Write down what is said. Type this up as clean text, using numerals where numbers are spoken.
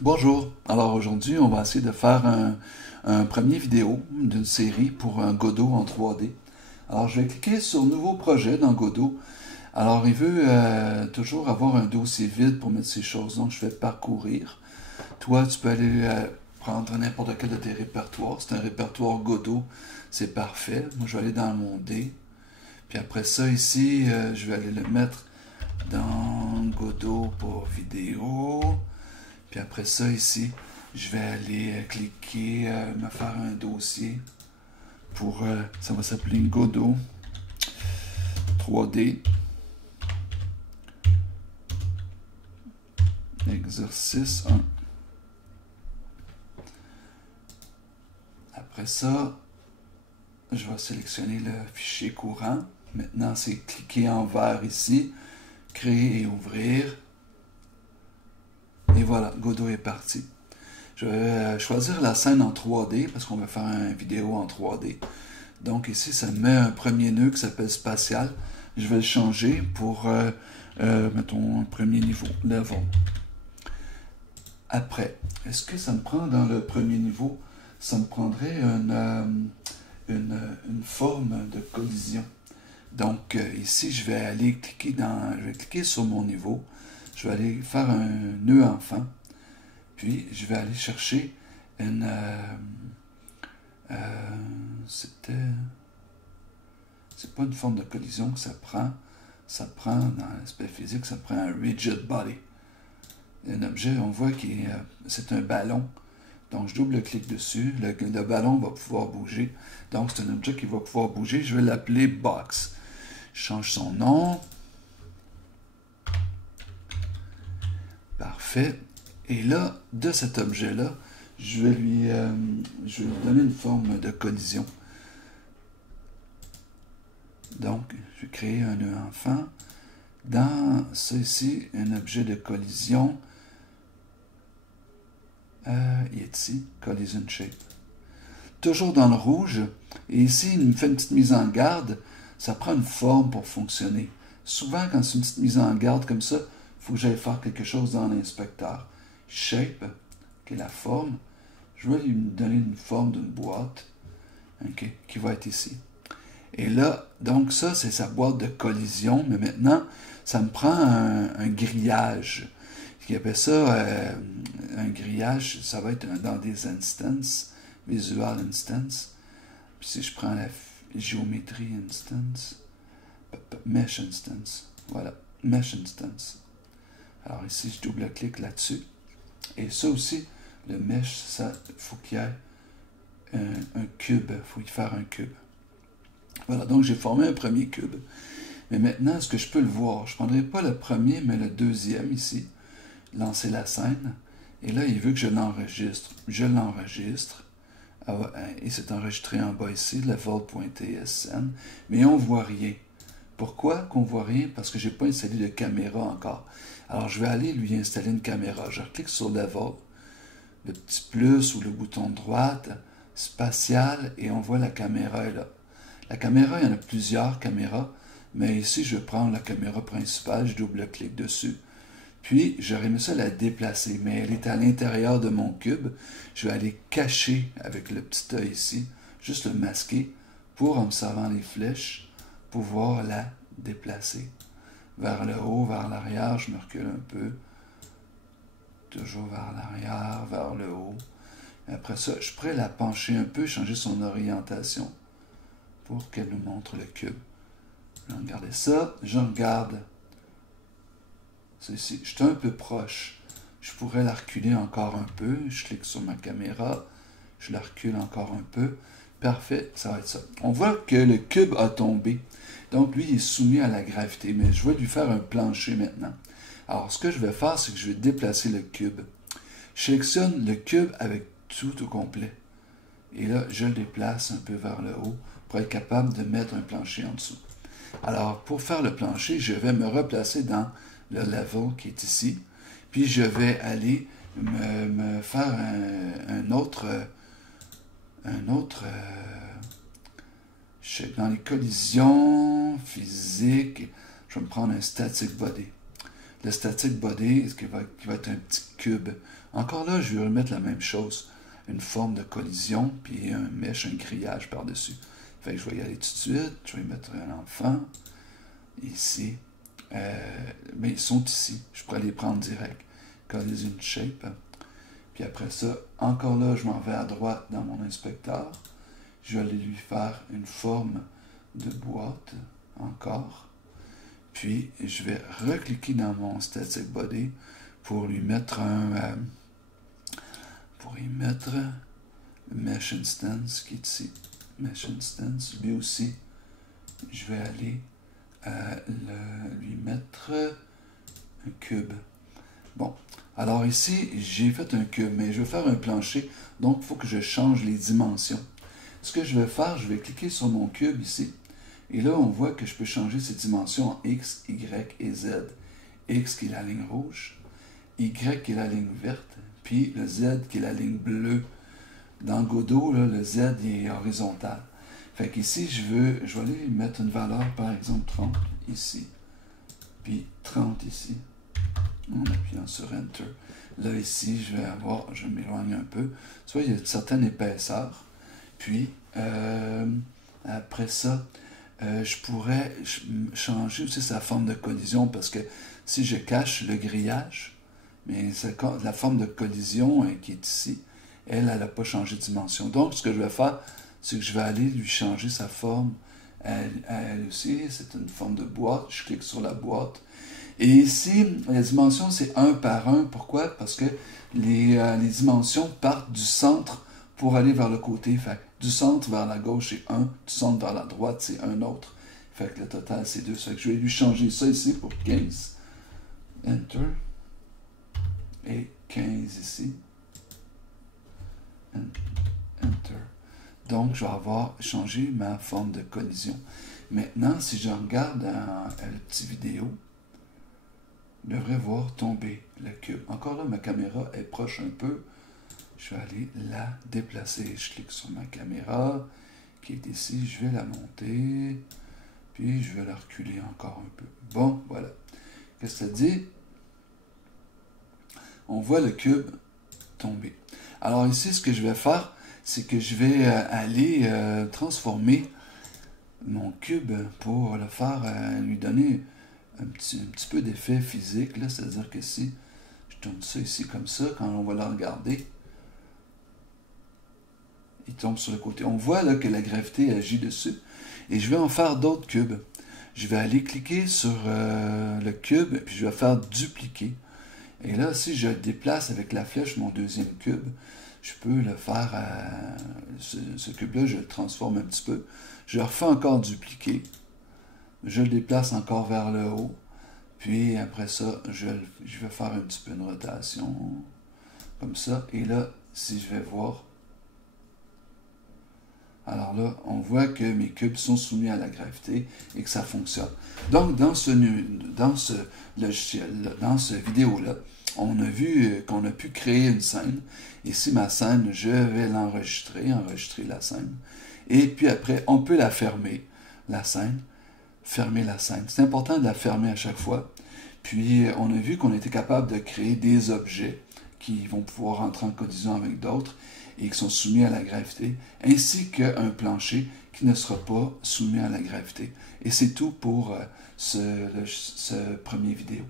Bonjour, alors aujourd'hui on va essayer de faire un premier vidéo d'une série pour un Godot en 3D. Alors je vais cliquer sur Nouveau projet dans Godot. Alors il veut toujours avoir un dossier vide pour mettre ces choses, donc je vais parcourir. Toi tu peux aller prendre n'importe quel de tes répertoires, c'est un répertoire Godot, c'est parfait. Moi je vais aller dans mon D, puis après ça ici je vais aller le mettre dans Godot pour vidéo. Puis après ça, ici, je vais aller cliquer, me faire un dossier pour, ça va s'appeler Godot 3D exercice 1. Après ça, je vais sélectionner le fichier courant. Maintenant, c'est cliquer en vert ici, créer et ouvrir. Et voilà, Godot est parti. Je vais choisir la scène en 3D parce qu'on va faire une vidéo en 3D. Donc ici, ça me met un premier nœud qui s'appelle spatial. Je vais le changer pour, mettons, un premier niveau, level. Après, est-ce que ça me prend dans le premier niveau, ça me prendrait une forme de collision. Donc ici, je vais aller cliquer sur mon niveau. Je vais aller faire un nœud enfant. Puis, je vais aller chercher une... c'est pas une forme de collision que ça prend. Ça prend, dans l'aspect physique, ça prend un rigid body. Un objet, on voit que c'est un ballon. Donc, je double-clique dessus. Le ballon va pouvoir bouger. Donc, c'est un objet qui va pouvoir bouger. Je vais l'appeler box. Je change son nom. Parfait. Et là, de cet objet-là, je vais lui donner une forme de collision. Donc, je vais créer un nœud enfant. Dans ceci, un objet de collision. Il est ici, collision shape. Toujours dans le rouge. Et ici, il me fait une petite mise en garde. Ça prend une forme pour fonctionner. Souvent, quand c'est une petite mise en garde comme ça, il faut que j'aille faire quelque chose dans l'inspecteur. Shape, qui est la forme. Je vais lui donner une forme d'une boîte, okay, qui va être ici. Et là, donc ça, c'est sa boîte de collision, mais maintenant, ça me prend un grillage. Il appelle ça un grillage, ça va être dans des instances, Visual Instance. Puis si je prends la géométrie Instance, Mesh Instance, voilà, Mesh Instance. Alors ici, je double-clique là-dessus. Et ça aussi, le mesh, ça, faut qu'il y ait un cube. Il faut y faire un cube. Voilà, donc j'ai formé un premier cube. Mais maintenant, est-ce que je peux le voir? Je ne prendrai pas le premier, mais le deuxième ici. Lancer la scène. Et là, il veut que je l'enregistre. Je l'enregistre. Et c'est enregistré en bas ici, level.tsn. Mais on ne voit rien. Pourquoi qu'on ne voit rien? Parce que je n'ai pas installé de caméra encore. Alors, je vais aller lui installer une caméra. Je clique sur Level, le petit plus ou le bouton de droite, spatial, et on voit la caméra est là. La caméra, il y en a plusieurs caméras, mais ici, je prends la caméra principale, je double-clique dessus. Puis, j'aurais aimé ça la déplacer, mais elle est à l'intérieur de mon cube. Je vais aller cacher avec le petit œil ici, juste le masquer, pour, en me servant les flèches, pouvoir la déplacer. Vers le haut, vers l'arrière, je me recule un peu. Toujours vers l'arrière, vers le haut. Et après ça, je pourrais la pencher un peu, changer son orientation pour qu'elle nous montre le cube. Je vais regarder ça. Je regarde ceci. Je suis un peu proche. Je pourrais la reculer encore un peu. Je clique sur ma caméra. Je la recule encore un peu. Parfait, ça va être ça. On voit que le cube a tombé. Donc, lui, il est soumis à la gravité. Mais je vais lui faire un plancher maintenant. Alors, ce que je vais faire, c'est que je vais déplacer le cube. Je sélectionne le cube avec tout au complet. Et là, je le déplace un peu vers le haut pour être capable de mettre un plancher en dessous. Alors, pour faire le plancher, je vais me replacer dans le level qui est ici. Puis, je vais aller me faire un autre dans les collisions physiques, je vais me prendre un static body. le static body, qui va être un petit cube. Encore là, je vais remettre la même chose. Une forme de collision, puis un mesh, un grillage par-dessus. Fait que je vais y aller tout de suite. Je vais mettre un enfant ici. Mais ils sont ici. Je pourrais les prendre direct. Collision shape. Puis après ça, encore là, je m'en vais à droite dans mon inspecteur. Je vais aller lui faire une forme de boîte. Encore. Puis, je vais recliquer dans mon static body pour lui mettre le mesh instance qui est ici. Mesh instance, lui aussi, je vais aller lui mettre un cube. Bon, alors ici, j'ai fait un cube, mais je vais faire un plancher, donc il faut que je change les dimensions. Ce que je vais faire, je vais cliquer sur mon cube ici, et là, on voit que je peux changer ces dimensions en X, Y et Z. X qui est la ligne rouge, Y qui est la ligne verte, puis le Z qui est la ligne bleue. Dans Godot, là, le Z est horizontal. Fait qu'ici, je vais aller mettre une valeur, par exemple 30 ici, puis 30 ici, en appuyant sur Enter. Là, ici, je m'éloigne un peu. Tu vois, il y a une certaine épaisseur. Puis, après ça, je pourrais changer aussi sa forme de collision, parce que si je cache le grillage, mais la forme de collision qui est ici, elle n'a pas changé de dimension. Donc, ce que je vais faire, c'est que je vais aller lui changer sa forme. Elle aussi, c'est une forme de boîte. Je clique sur la boîte. Et ici, la dimension, c'est 1 par 1. Pourquoi? Parce que les dimensions partent du centre pour aller vers le côté. Fait du centre vers la gauche, c'est 1. Du centre vers la droite, c'est un autre. Fait que le total, c'est 2. Fait que je vais lui changer ça ici pour 15. Enter. Et 15 ici. Enter. Donc, je vais avoir changé ma forme de collision. Maintenant, si je regarde la petite vidéo, je devrais voir tomber le cube. Encore là, ma caméra est proche un peu. Je vais aller la déplacer. Je clique sur ma caméra qui est ici. Je vais la monter. Puis, je vais la reculer encore un peu. Bon, voilà. Qu'est-ce que ça dit? On voit le cube tomber. Alors ici, ce que je vais faire, c'est que je vais aller transformer mon cube pour le faire, lui donner un petit peu d'effet physique. C'est-à-dire que si je tourne ça ici comme ça, quand on va le regarder, il tombe sur le côté. On voit là que la gravité agit dessus. Et je vais en faire d'autres cubes. Je vais aller cliquer sur le cube, puis je vais faire dupliquer. Et là, si je déplace avec la flèche mon deuxième cube, je peux le faire, ce cube-là, je le transforme un petit peu. Je le refais encore dupliquer. Je le déplace encore vers le haut. Puis après ça, je vais faire un petit peu une rotation, comme ça. Et là, si je vais voir, alors là, on voit que mes cubes sont soumis à la gravité et que ça fonctionne. Donc, dans ce logiciel, dans cette vidéo-là, on a vu qu'on a pu créer une scène. Ici, ma scène, je vais enregistrer la scène. Et puis après, on peut la fermer, la scène. Fermer la scène. C'est important de la fermer à chaque fois. Puis, on a vu qu'on était capable de créer des objets qui vont pouvoir entrer en collision avec d'autres et qui sont soumis à la gravité, ainsi qu'un plancher qui ne sera pas soumis à la gravité. Et c'est tout pour ce premier vidéo.